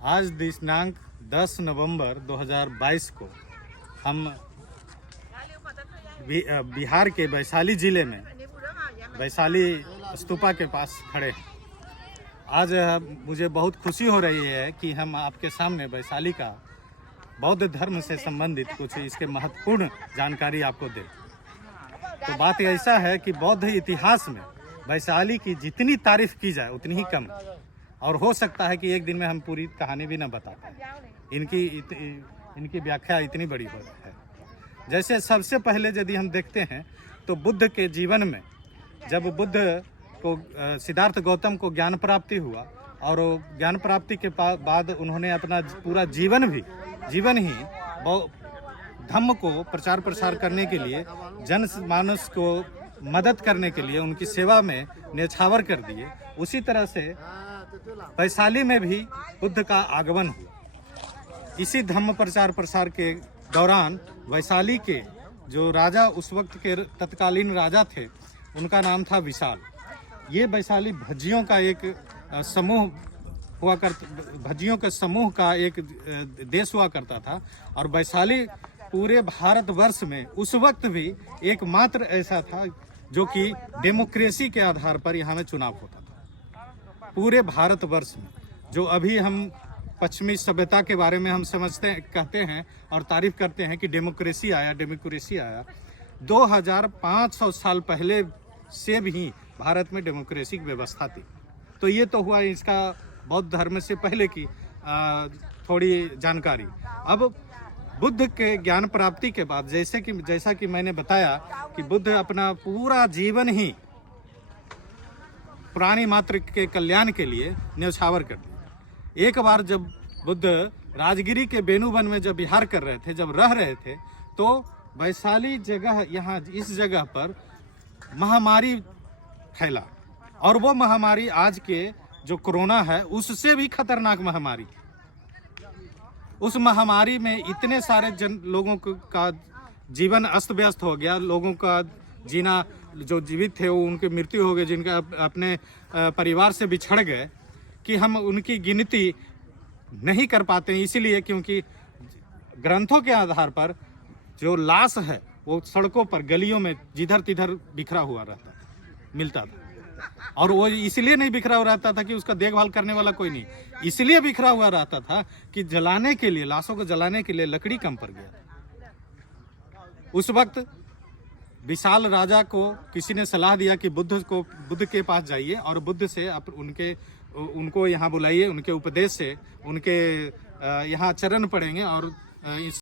आज दिनांक 10 नवंबर 2022 को हम बिहार के वैशाली जिले में वैशाली स्तूपा के पास खड़े हैं। आज मुझे बहुत खुशी हो रही है कि हम आपके सामने वैशाली का बौद्ध धर्म से संबंधित कुछ इसके महत्वपूर्ण जानकारी आपको दें। तो बात ऐसा है कि बौद्ध इतिहास में वैशाली की जितनी तारीफ की जाए उतनी ही कम, और हो सकता है कि एक दिन में हम पूरी कहानी भी न बता पाए। इनकी व्याख्या इतनी बड़ी हो है। जैसे सबसे पहले यदि हम देखते हैं तो बुद्ध के जीवन में, जब बुद्ध को सिद्धार्थ गौतम को ज्ञान प्राप्ति हुआ और ज्ञान प्राप्ति के बाद उन्होंने अपना पूरा जीवन ही धम्म को प्रचार प्रसार करने के लिए, जन मानस को मदद करने के लिए उनकी सेवा में न्यौछावर कर दिए। उसी तरह से वैशाली में भी बुद्ध का आगमन हुआ। इसी धम्म प्रचार प्रसार के दौरान वैशाली के जो राजा उस वक्त के तत्कालीन राजा थे, उनका नाम था विशाल। ये वैशाली भज्जियों का एक समूह हुआ भज्जियों के समूह का एक देश हुआ करता था। और वैशाली पूरे भारतवर्ष में उस वक्त भी एकमात्र ऐसा था जो कि डेमोक्रेसी के आधार पर यहाँ में चुनाव होता था। पूरे भारतवर्ष में जो अभी हम पश्चिमी सभ्यता के बारे में हम कहते हैं और तारीफ करते हैं कि डेमोक्रेसी आया, 2500 साल पहले से भी भारत में डेमोक्रेसी की व्यवस्था थी। तो ये तो हुआ इसका बौद्ध धर्म से पहले की थोड़ी जानकारी। अब बुद्ध के ज्ञान प्राप्ति के बाद जैसा कि मैंने बताया कि बुद्ध अपना पूरा जीवन ही प्राणी मात्र के कल्याण के लिए न्यौछावर कर दिया। एक बार जब बुद्ध राजगिरी के बेनुवन में जब विहार कर रहे थे, जब रह रहे थे, तो वैशाली जगह यहाँ इस जगह पर महामारी फैला। और वो महामारी आज के जो कोरोना है उससे भी खतरनाक महामारी। उस महामारी में इतने सारे लोगों का जीवन अस्त व्यस्त हो गया। लोगों का जीना, जो जीवित थे वो उनकी मृत्यु हो गई, जिनका अपने परिवार से बिछड़ गए, कि हम उनकी गिनती नहीं कर पाते हैं। इसीलिए क्योंकि ग्रंथों के आधार पर जो लाश है वो सड़कों पर, गलियों में जिधर तिधर बिखरा हुआ मिलता था। और वो इसलिए नहीं बिखरा हुआ रहता था कि उसका देखभाल करने वाला कोई नहीं, इसलिए बिखरा हुआ रहता था कि जलाने के लिए, लाशों को जलाने के लिए लकड़ी कम पड़ गया। उस वक्त विशाल राजा को किसी ने सलाह दिया कि बुद्ध के पास जाइए और बुद्ध से उनको यहाँ बुलाइए, उनके उपदेश से उनके यहाँ चरण पड़ेंगे और इस